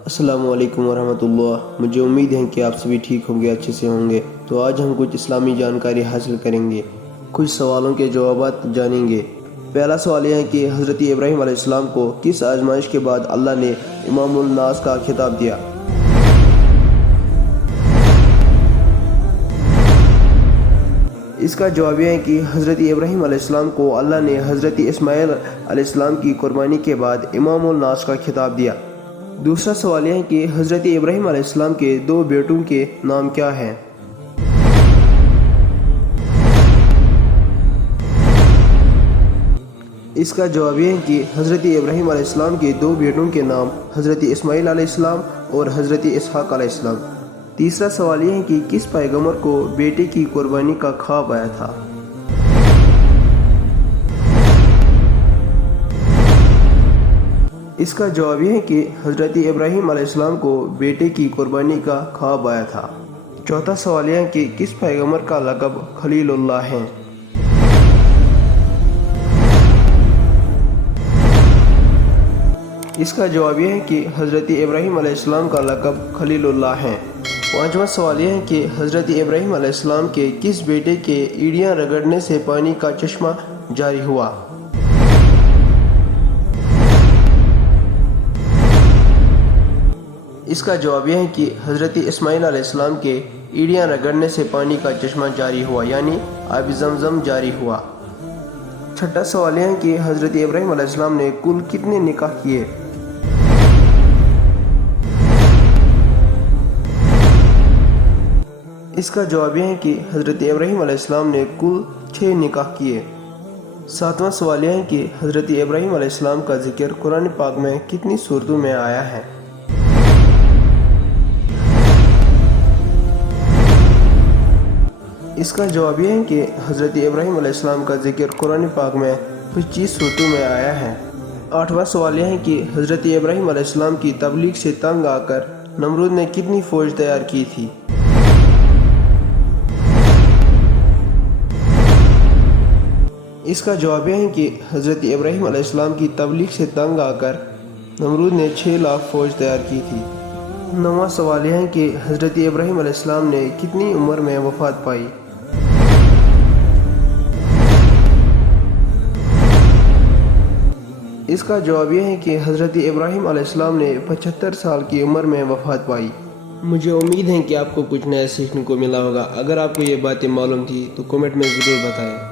السلام علیکم ورحمۃ اللہ۔ مجھے امید ہے کہ آپ سبھی ٹھیک ہوں گے، اچھے سے ہوں گے۔ تو آج ہم کچھ اسلامی جانکاری حاصل کریں گے، کچھ سوالوں کے جوابات جانیں گے۔ پہلا سوال یہ ہے کہ حضرت ابراہیم علیہ السلام کو کس آزمائش کے بعد اللہ نے امام الناس کا خطاب دیا؟ اس کا جواب یہ ہے کہ حضرت ابراہیم علیہ السلام کو اللہ نے حضرت اسماعیل علیہ السلام کی قربانی کے بعد امام الناس کا خطاب دیا۔ دوسرا سوال یہ ہے کہ حضرت ابراہیم علیہ السلام کے دو بیٹوں کے نام کیا ہیں؟ اس کا جواب یہ ہے کہ حضرت ابراہیم علیہ السلام کے دو بیٹوں کے نام حضرت اسماعیل علیہ السلام اور حضرت اسحاق علیہ السلام۔ تیسرا سوال یہ ہے کہ کس پیغمبر کو بیٹے کی قربانی کا خواب آیا تھا؟ اس کا جواب یہ ہے کہ حضرت ابراہیم علیہ السلام کو بیٹے کی قربانی کا خواب آیا تھا۔ چوتھا سوال یہ ہے کہ کس پیغمبر کا لقب خلیل اللہ ہے؟ اس کا جواب یہ ہے کہ حضرت ابراہیم علیہ السلام کا لقب خلیل اللہ ہے۔ پانچواں سوال یہ ہے کہ حضرت ابراہیم علیہ السلام کے کس بیٹے کے ایڑیاں رگڑنے سے پانی کا چشمہ جاری ہوا؟ اس کا جواب یہ ہے کہ حضرت اسماعیل علیہ السلام کے ایڑیاں رگڑنے سے پانی کا چشمہ جاری ہوا، یعنی آب زمزم جاری ہوا۔ چھٹا سوال یہ ہے کہ حضرت ابراہیم علیہ السلام نے کل کتنے نکاح کیے؟ اس کا جواب یہ ہے کہ حضرت ابراہیم علیہ السلام نے کل 6 نکاح کیے۔ ساتواں سوال یہ ہے کہ حضرت ابراہیم علیہ السلام کا ذکر قرآن پاک میں کتنی سورتوں میں آیا ہے؟ اس کا جواب یہ ہے کہ حضرت ابراہیم علیہ السلام کا ذکر قرآن پاک میں 25 سورتوں میں آیا ہے۔ آٹھواں سوال یہ ہے کہ حضرت ابراہیم علیہ السلام کی تبلیغ سے تنگ آ کر نمرود نے کتنی فوج تیار کی تھی؟ اس کا جواب یہ ہے کہ حضرت ابراہیم علیہ السلام کی تبلیغ سے تنگ آ کر نمرود نے 6 لاکھ فوج تیار کی تھی۔ نواں سوال یہ ہے کہ حضرت ابراہیم علیہ السلام نے کتنی عمر میں وفات پائی؟ اس کا جواب یہ ہے کہ حضرت ابراہیم علیہ السلام نے 75 سال کی عمر میں وفات پائی۔ مجھے امید ہے کہ آپ کو کچھ نیا سیکھنے کو ملا ہوگا۔ اگر آپ کو یہ باتیں معلوم تھی تو کمنٹ میں ضرور بتائیں۔